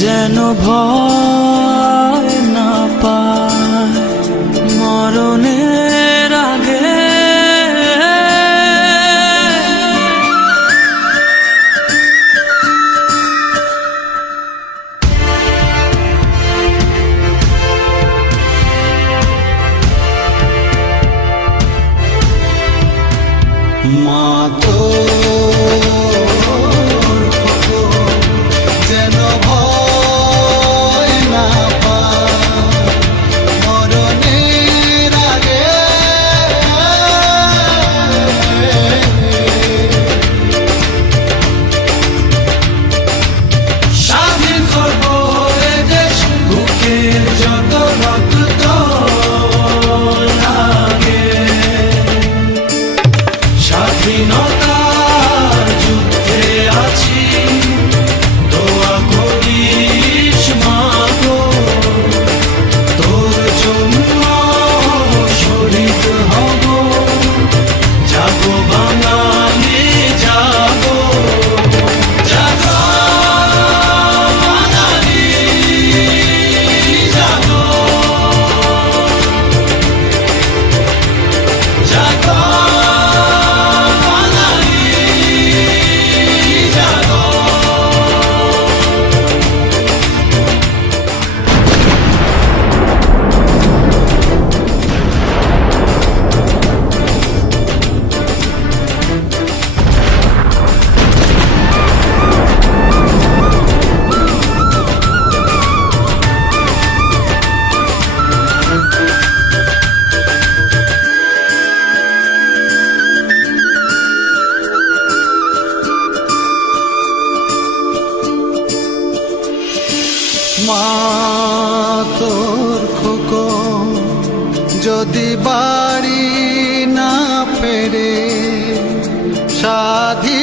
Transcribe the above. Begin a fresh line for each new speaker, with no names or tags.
যেন ভয় না পায়। মরণের আগে।
মা
মা তোর
যদি বাড়ি না পেরে সাধি